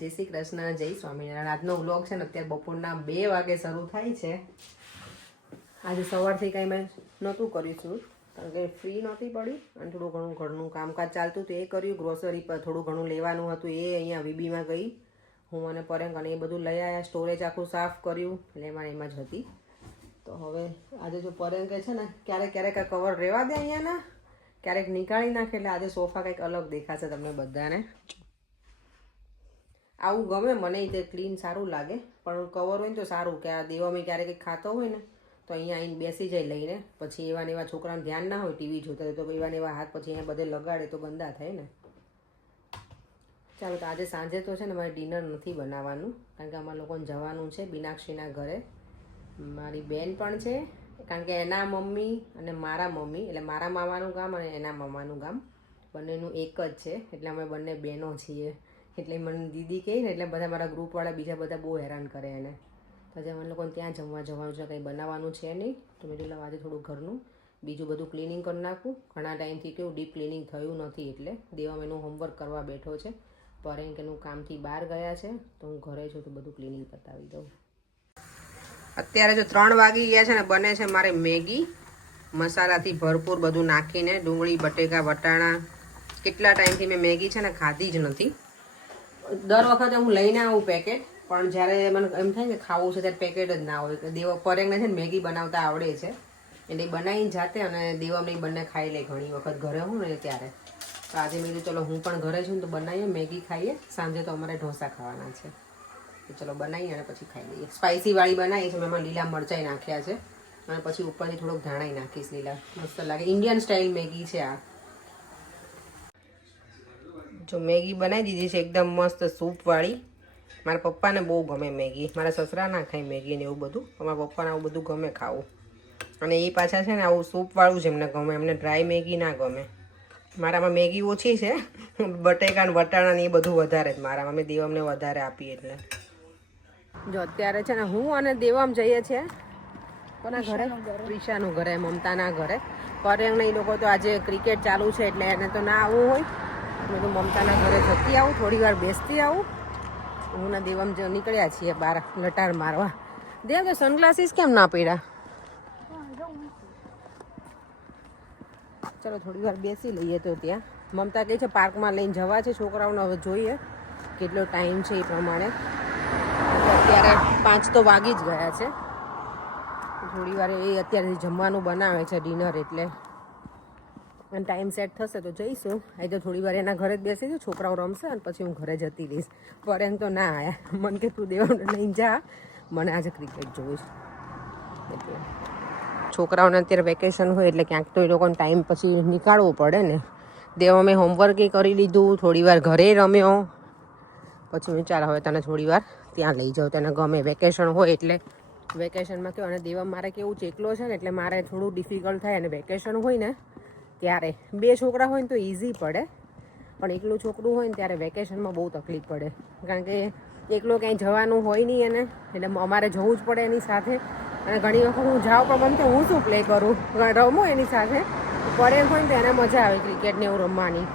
જય શ્રી કૃષ્ણ, જય સ્વામિનારાયણ. આજનો વ્લોગ છે ને અત્યારે બપોરના 2 વાગે શરૂ થાય છે. આજે સવારથી કાંઈ મેં નહોતું કર્યું કારણ કે ફ્રી નહોતી પડી અને થોડું ઘણું ઘરનું કામકાજ ચાલતું હતું એ કર્યું. ગ્રોસરી પર થોડું ઘણું લેવાનું હતું એ અહીંયા વીબીમાં ગઈ હું અને પરેંગ અને એ બધું લઈ આવ્યા. સ્ટોરેજ આખું સાફ કર્યું એટલે એમાં જ હતી. તો હવે આજે જો પરેંગ છે ને ક્યારેક ક્યારેક આ કવર રહેવા દે અહીંયાના, ક્યારેક નીકાળી નાખે એટલે આજે સોફા કંઈક અલગ દેખાશે તમને બધાને. આવું ગમે મને, તે ક્લીન સારું લાગે પણ કવર હોય ને તો સારું કે આ દેવામાં ક્યારેક કંઈક ખાતો હોય ને તો અહીંયા આવીને બેસી જાય લઈને. પછી એવા ને એવા છોકરાને ધ્યાન ના હોય ટીવી જોતા હોય તો એવા ને એવા હાથ પછી અહીંયા બધે લગાડે તો ગંદા થાય ને. ચાલો તો આજે સાંજે તો છે ને મારે ડિનર નથી બનાવવાનું કારણ કે અમારા લોકોને જવાનું છે બીનાક્ષીના ઘરે. મારી બેન પણ છે કારણ કે એના મમ્મી અને મારા મમ્મી એટલે મારા મામાનું ગામ અને એના મામાનું ગામ બંનેનું એક જ છે એટલે અમે બંને બહેનો છીએ. એટલે મને દીદી કહે ને એટલે બધા મારા ગ્રુપવાળા બીજા બધા બહુ હેરાન કરે એને. તો આજે અમે લોકોને ત્યાં જમવા જવાનું છે, કંઈ બનાવવાનું છે નહીં. તો મેં કીધું આજે થોડું ઘરનું બીજું બધું ક્લિનિંગ કરી નાખું. ઘણા ટાઈમથી કેવું ડીપ ક્લિનિંગ થયું નથી એટલે દેવા એનું હોમવર્ક કરવા બેઠો છે. પરેંગ એનું કામથી બહાર ગયા છે તો હું ઘરે છું તો બધું ક્લિનિંગ પતાવી દઉં. અત્યારે જો 3 વાગી ગયા છે ને બને છે મારે મેગી મસાલાથી ભરપૂર બધું નાખીને ડુંગળી બટેકા વટાણા. કેટલા ટાઈમથી મેં મેગી છે ને ખાધી જ નથી. દર વખતે હું લઈને આવું પેકેટ પણ જ્યારે મને એમ થાય કે ખાવું છે ત્યારે પેકેટ જ ના હોય. દેવા પરેંગને છે ને મેગી બનાવતા આવડે છે એટલે બનાવીને જાતે અને દેવામને બંને ખાઈ લે ઘણી વખત ઘરે હું ને ત્યારે. તો આજે મેં કીધું ચલો હું પણ ઘરે છું ને તો બનાવીએ મેગી ખાઈએ. સાંજે તો અમારે ઢોસા ખાવાના છે તો ચલો બનાવીએ અને પછી ખાઈ લઈએ. સ્પાઇસીવાળી બનાવી છે મેં એમાં લીલા મરચાઈ નાખ્યા છે અને પછી ઉપરથી થોડોક ધાણાઈ નાખીશ લીલા. મસ્ત લાગે. ઇન્ડિયન સ્ટાઇલ મેગી છે આ. જો મેગી બનાવી દીધી છે એકદમ મસ્ત સૂપવાળી. મારા પપ્પાને બહુ ગમે મેગી. મારા સસરા ના ખાય મેગી ને એવું બધું. મારા પપ્પાને આવું બધું ગમે ખાવું અને એ પાછા છે ને આવું સૂપવાળું જ એમને ગમે. એમને ડ્રાય મેગી ના ગમે. મારામાં મેગી ઓછી છે, બટેકા ને વટાણા ને એ બધું વધારે જ મારામાં. અમે દેવમને વધારે આપીએ એટલે. જો અત્યારે છે ને હું અને દેવમ જઈએ છીએ કોના ઘરે? પ્રિશાનું ઘરે, મમતાના ઘરે. પરેંગ એ લોકો તો આજે ક્રિકેટ ચાલુ છે એટલે એને તો ના આવવું હોય. મેં તો મમતાના ઘરે જતી આવું, થોડી વાર બેસતી આવું. હું ને દેવમ જો નીકળ્યા છીએ બહાર લટાર મારવા. દેવ તો સનગ્લાસીસ કેમ ના પડ્યા? ચલો થોડી વાર બેસી લઈએ તો ત્યાં. મમતા કહે છે પાર્કમાં લઈને જવા છે છોકરાઓને. હવે જોઈએ કેટલો ટાઈમ છે એ પ્રમાણે. અત્યારે 5 તો વાગી જ ગયા છે. થોડી વાર એ અત્યારે જમવાનું બનાવે છે ડિનર એટલે અને ટાઈમ સેટ થશે તો જઈશું. અહીં તો થોડી વાર એના ઘરે જ બેસીશું, છોકરાઓ રમશે અને પછી હું ઘરે જતી રહીશ. પરેંગ તો ના આવ્યા. મને કે તું દેવાને લઈને જા, મને આજે ક્રિકેટ જોઈશ. એટલે છોકરાઓને અત્યારે વેકેશન હોય એટલે ક્યાંક તો એ લોકોને ટાઈમ પછી નીકાળવો પડે ને. દેવા મેં હોમવર્ક એ કરી લીધું, થોડી વાર ઘરે રમ્યો. પછી મેં ચાલ હવે તને થોડી વાર ત્યાં લઈ જાઉં, તને ગમે. વેકેશન હોય એટલે વેકેશનમાં કેવું અને દેવા મારે કેવું છે એકલો છે ને એટલે મારે થોડું ડિફિકલ્ટ થાય. અને વેકેશન હોય ને ત્યારે 2 છોકરા હોય ને તો ઇઝી પડે પણ એકલું છોકરું હોય ને ત્યારે વેકેશનમાં બહુ તકલીફ પડે કારણ કે એકલો ક્યાંય જવાનું હોય નહીં એને એટલે અમારે જવું જ પડે એની સાથે. અને ઘણી વખત હું જાઉં પણ મને તો હું શું પ્લે કરું, રમું એની સાથે. પડે હોય ને તો એને મજા આવે ક્રિકેટને એવું રમવાની.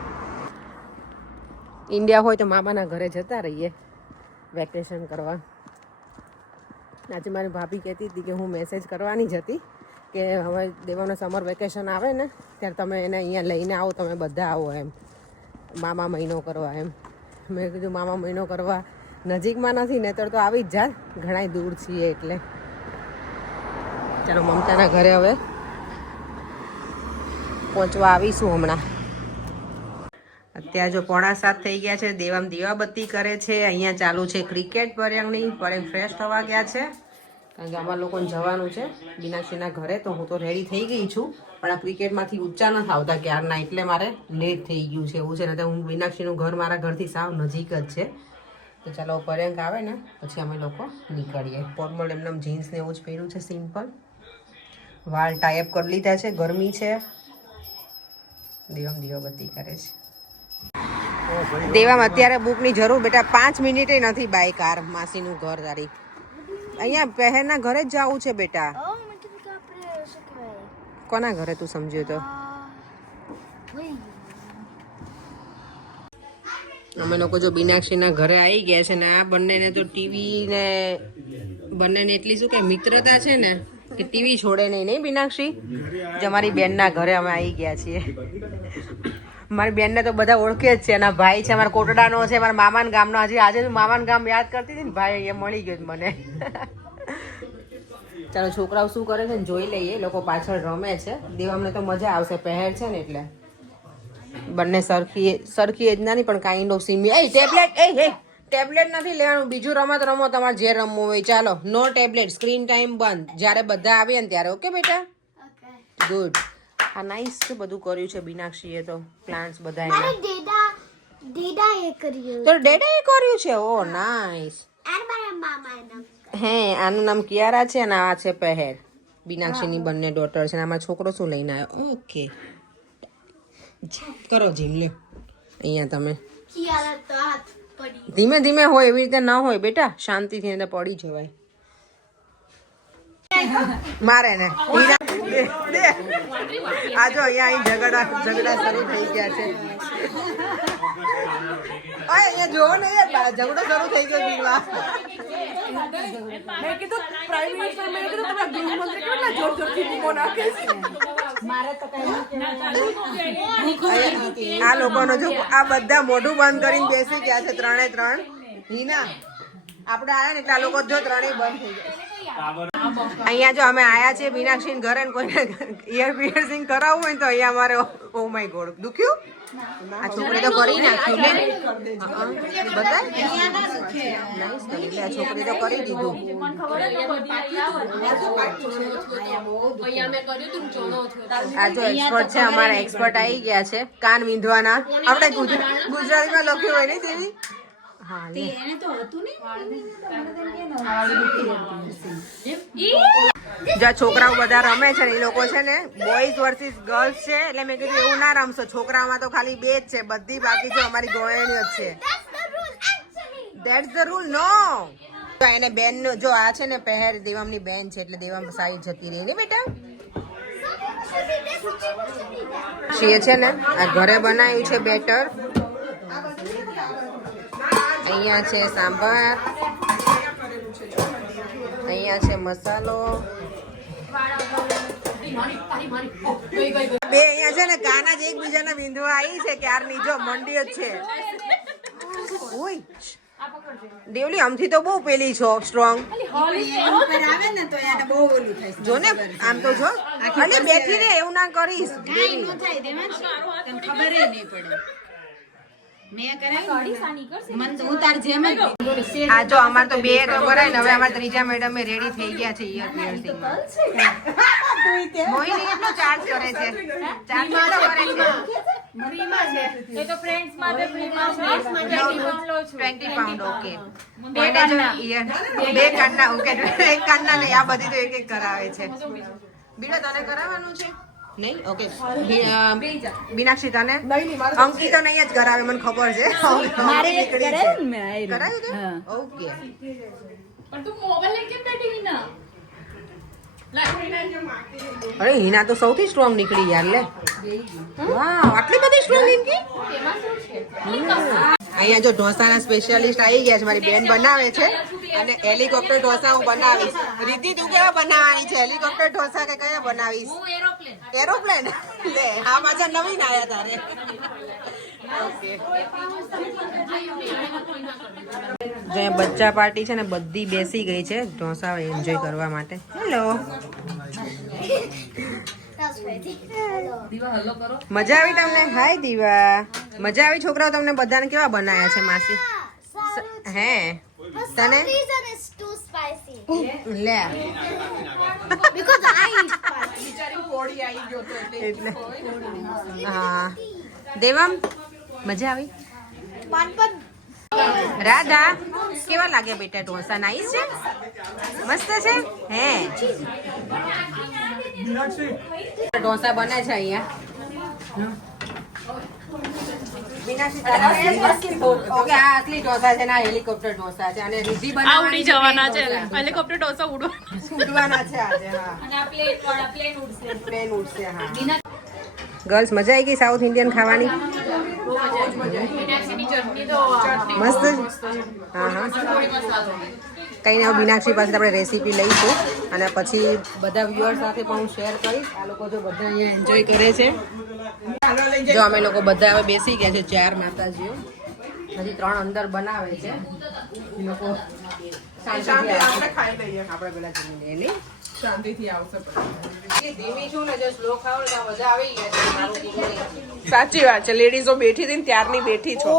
ઇન્ડિયા હોય તો મામાના ઘરે જતા રહીએ વેકેશન કરવા. આજે મારી ભાભી કહેતી હતી કે હું મેસેજ કરવાની જ હતી કે હવે દેવાના સમર વેકેશન આવે ને ત્યારે તમે એને અહીંયા લઈને આવો, તમે બધા આવો એમ મામા મહિનો કરવા એમ. મેં કીધું મામા મહિનો કરવા નજીકમાં નથી ને તો આવી જ જાત, ઘણાય દૂર છીએ એટલે. ચાલો મમતાના ઘરે હવે પહોંચવા આવીશું હમણાં. અત્યારે જો 6:45 થઈ ગયા છે. દેવામ દીવાબત્તી કરે છે. અહીંયા ચાલુ છે ક્રિકેટ પરેંગની. પરેંગ ફ્રેશ થવા ગયા છે કારણ કે અમારા લોકોને જવાનું છે બીનાક્ષીના ઘરે. તો હું તો રેડી થઈ ગઈ છું પણ આ ક્રિકેટમાંથી ઊંચા નથી આવતા ક્યારના એટલે મારે લેટ થઈ ગયું છે એવું છે ને. તો હું બીનાક્ષીનું ઘર મારા ઘરથી સાવ નજીક જ છે. તો ચાલો પરેંગ આવે ને પછી અમે લોકો નીકળીએ. ફોર્મલ એમને જીન્સ ને એવું જ પહેર્યું છે સિમ્પલ. વાળ ટાઈપ કરી લીધા છે, ગરમી છે. દેવામ દીવાબત્તી કરે છે. દેવામ અત્યારે બુકની જરૂર બેટા 5 મિનિટે નથી. બાય કાર માસીનું ઘર તારી અહીંયા પહેરના ઘરે જ જવું છે બેટા. કોના ઘરે તું સમજ્યો તો? અમે લોકો જો બીનાક્ષીના ઘરે આવી ગયા છે ને આ બંનેને તો ટીવી ને બંનેને એટલી શું કે મિત્રતા છે ને કે ટીવી છોડે નહીં બીનાક્ષી. જે અમારી બેનના ઘરે અમે આવી ગયા છીએ. મારી બેનને તો બધા ઓળખે જ છે. એના ભાઈ છે અમારા કોટડાનો છે, મારા મામાના ગામનો. હજી આજે મામાનું ગામ યાદ કરતી હતી ને ભાઈ એ મળી ગયો મને. ચાલો છોકરાઓ શું કરે છે ને જોઈ લઈએ. લોકો પાછળ રમે છે. દેવામને તો મજા આવશે, પહેર છે ને એટલે. બંને સરખી એજ ના નહીં પણ kind of semi. A tablet tablet નથી લેવાનું, બીજું રમત રમો તમારે જે રમવું હોય. ચાલો નો ટેબ્લેટ, સ્ક્રીન ટાઈમ બંધ જ્યારે બધા આવે ને ત્યારે. ઓકે બેટા? ગુડ. આ નાઈસ છે બધું કર્યું છે બીનાક્ષીએ તો. પ્લાન્ટ્સ બધા તો ડેડાએ કર્યું છે. Oh nice. હે આનું નામ કિયારા છે અને આ છે પહેર. બીનાક્ષીની બંને ડોટર છે. આમાં છોકરો શું લઈને આવ્યો? ઓકે કરો જીમ લ્યો. અહીંયા તમે ધીમે ધીમે હોય એવી રીતે ના હોય બેટા, શાંતિથી એને પડી જવાય. મારે ને આ જો અહીંયા ઝઘડા શરૂ થઈ ગયા છે. અહીંયા જોવો ને ઝઘડો શરૂ થઈ ગયો બીડવા. મેં કીધું પ્રાઇમ મિનિસ્ટર, મેં કીધું તમે ગૃહમંત્રી કેટલા જોર જોરથી બૂમો નાખે છે. આ લોકોનો જો આ બધા મોઢું બંધ કરીને બેસી ગયા છે ત્રણે ત્રણ. હિના આપણે આયા ને એટલે આ લોકો જો ત્રણેય બંધ થઈ ગયા. અહીંયા જો અમે આયા છીએ બીનાક્ષી ઘરે, કોઈને ઇયર પિયર્સિંગ કરાવવું હોય તો અહીંયા અમારે ઓ માય ગોડ દુખ્યું. આ છોકરી તો કરી નાખ્યું ને બધા. આ છોકરી તો કરી દીધું. આ જો એક્સપર્ટ છે અમારા, એક્સપર્ટ આવી ગયા છે કાન વીંધવાના. આપણે ગુજરાતીમાં લખ્યું હોય ને તેવી. જ્યાં છોકરાઓ બધા રમે છે ને એ લોકો છે ને બોયઝ વર્સિસ ગર્લ્સ છે. એટલે મેં કીધું એવું ના રમશો, છોકરાઓમાં તો ખાલી બે જ છે, બધી બાકી જો અમારી ગોળણીઓ જ છે. That's the rule. નો તો એને બેન જો આ છે ને પહેર દેવામની બેન છે એટલે દેવામ સારી જતી રહી ને બેટા. શીએ છે ને આ ઘરે બનાવ્યું છે બેટર. અહીંયા છે સાંભાર, અહીંયા છે મસાલો. બે અહીંયા છે ને કાના જ એકબીજાના વિંધવા આવી છે ક્યારની. જો મંડી જ છે. દેવલી આમથી તો બહુ પેલી છો સ્ટ્રોંગ. જો ને આમ તો જો ખાલી બેઠી ને એવું ના કરીશ. આ જો અમાર તો બે કરાય ને હવે અમારા ત્રીજા મેડમ રેડી થઈ ગયા છે ઇયર પિયર્સિંગ. મોહિની કેટલો ચાર્જ કરે છે? ચાર્જ કેટલો કરે છે? એ તો ફ્રેન્ડ્સ માટે ફ્રીમાં છે 20 પાઉન્ડ. ઓકે બે કાનના. ઓકે એક કાનના નહીં, આ બધી તો એક એક કરાવે છે. બીડો તને કરાવવાનું છે નહીં? ઓકે બીનાક્ષી તને? અંકી તો નહીં જ કરાવે મને ખબર છે. ઓકે અરે હિના તો સૌથી સ્ટ્રોંગ નીકળી યાર. લે વાહ આટલી બધી સ્ટ્રોંગ નીકળી. અહીંયા જો ઢોસાના સ્પેશિયાલિસ્ટ આવી ગયા છે. મારી બેન બનાવે છે અને હેલિકોપ્ટર ઢોસા હું બનાવીશ. રીતિ તું કેવા બનાવવાની છે? હેલિકોપ્ટર ઢોસા કે કયા બનાવીશ? એરોપ્લેન. લે આ પાછા નવીન આયા તારે. ઓકે જે બચ્ચા પાર્ટી છે ને બધી બેસી ગઈ છે ઢોસા એન્જોય કરવા માટે. હેલો મજા આવી તમને? હાય દીવા, મજા આવી? છોકરાઓ તમને બધાને કેવા બનાયા છે માસી? હે તને? લે હા દેવમ મજા આવી? રાધા કેવા લાગ્યા બેટા ઢોસા? નાઈસ છે, મસ્ત છે. હે ઢોસા બને છે અહીંયા. ઓકે આ અસલી ઢોસા છે ને હેલિકોપ્ટર ઢોસા છે અને રીધી બનાવવાની જવાના છે. હેલિકોપ્ટર ઢોસા ઉડવાના છે આજે. હા અને આ પ્લેન ઉડશે. હા ગર્લ્સ મજા આવી ગઈ સાઉથ ઇન્ડિયન ખાવાની? મસ્ત હા હા કંઈ નહીં મીનાક્ષી પાસે આપણે રેસીપી લઈશું અને પછી બધા વ્યુઅર સાથે પણ હું શેર કરીશ. આ લોકો જો બધા અહીંયા એન્જોય કરે છે. જો અમે લોકો બધા હવે બેસી ગયા છે 4 માતાજીઓ, હજી 3 અંદર બનાવે છે. એ લોકો આપણે પેલા જમી લઈએ શાંતિથી આવશે. ધીમી છું ને જો સ્લો ખાવ ને ત્યાં બધા આવી ગયા છે. સાચી વાત છે, લેડીઝો બેઠી હતી ને ત્યારની બેઠી છો.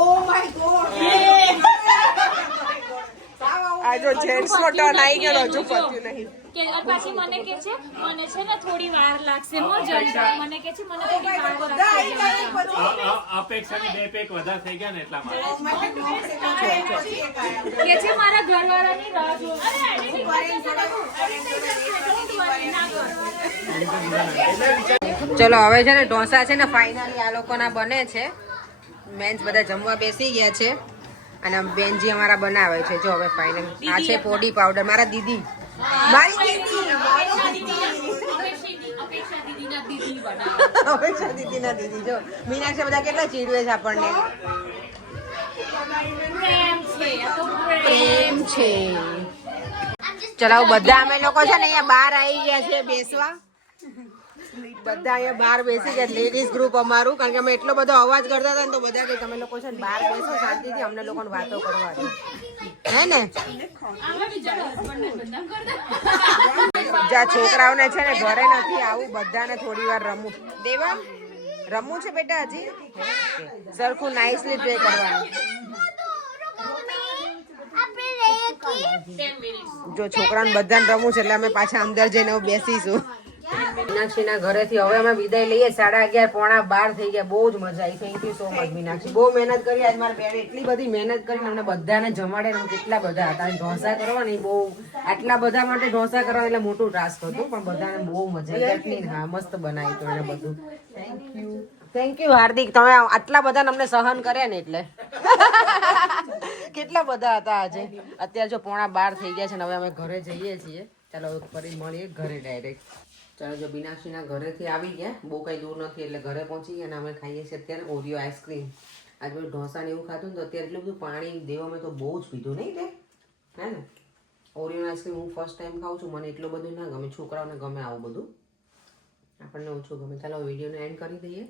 આ જો જેન્ટ્સ નો ટર્ન આવી ગયો, હજુ પત્યું નહીં. પછી મને કે છે મને છે ને થોડી વાર લાગશે. મને કે છે મને થોડી વાર લાગશે. અપેક્ષાની 2 પેક વધારે થઈ ગયા ને એટલા માટે કે છે મારા ઘરવાળાની રાહ જોઉં. ચલો હવે છે ને ઢોસા છે ને ફાઇનલી આ લોકોના બને છે. મેન્સ બધા જમવા બેસી ગયા છે અને બેનજી અમારા બનાવે છે. જો હવે ફાઇનલ આ છે પોડી પાવડર. મારા દીદી મારી અપેક્ષા દીદીના દીદી જો મીનાક્ષી બધા કેટલા ચીડવે છે આપણને. પ્રેમ છે. ચલો બધા અમે લોકો છે ને અહીંયા બહાર આવી ગયા છે બેસવા. બધા અહીંયા બહાર બેસી ગયા લેડીઝ ગ્રુપ અમારું, કારણ કે અમે એટલો બધો અવાજ કરતા હતા ને તો બધા કે તમે લોકો છે ને બહાર બેસો શાંતિથી, અમને લોકોને વાતો કરવા દો હે ને. જ્યાં છોકરાઓને છે ને ઘરે નથી આવું, બધાને થોડી વાર દેવા રમવું છે બેટા. હજી સરખું નાઇસલી પ્લે કરવાનું. જો છોકરાને બધાને રમવું છે એટલે અમે પાછા અંદર જઈને બેસીશું. મીનાક્ષીના ઘરેથી હવે અમે વિદાય લઈએ. 11:30 પોણા 12 થઈ ગયા. બહુ જ મજા આવી. Thank you so much Meenakshi. બહુ મહેનત કરી આજ મારા બેને, એટલી બધી મહેનત કરીને અમને બધાને જમાડે ને કેટલા બધા હતા. ઢોસા કરવાની બહુ, આટલા બધા માટે ઢોસા કરવા એટલે મોટું ટાસ્ક હતું, પણ બધાને બહુ મજા આવી. ચટણી હા મસ્ત બનાવી તો એને બધું. થેન્ક યુ હાર્દિક, તમે આટલા બધા અમને સહન કર્યા ને એટલે. કેટલા બધા હતા આજે. અત્યારે જો પોણા 12 થઈ ગયા છે ને હવે અમે ઘરે જઈએ છીએ. ચાલો ફરી મળીએ ઘરે ડાયરેક્ટ. ચાલો જો મીનાક્ષીના ઘરેથી આવી ગયા, બહુ કંઈ દૂર નથી એટલે ઘરે પહોંચી ગયા અને અમે ખાઈએ છીએ અત્યારે ઓરિયો આઈસ્ક્રીમ. આજે બધું ઢોસા ને એવું ખાધું ને તો અત્યારે એટલું બધું પાણી દેવા મેં તો બહુ જ પીધું નહીં તે હે ને. ઓરિયો આઈસ્ક્રીમ હું ફર્સ્ટ ટાઈમ ખાઉં છું, મને એટલું બધું ના ગમે, છોકરાઓને ગમે આવું બધું, આપણને ઓછું ગમે. ચાલો વિડીયોને એન્ડ કરી દઈએ,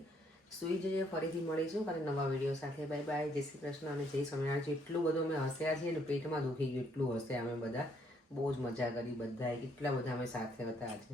સુઈ જઈએ, ફરીથી મળીશું કારણ નવા વિડીયો સાથે. બાય બાય, જય શ્રી કૃષ્ણ અને જય સ્વામિનારાયણ. એટલું બધું અમે હસ્યા છીએ ને પેટમાં દુખી ગયું એટલું હસ્યા અમે બધા. બહુ જ મજા કરી બધાએ, કેટલા બધા અમે સાથે હતા આજે.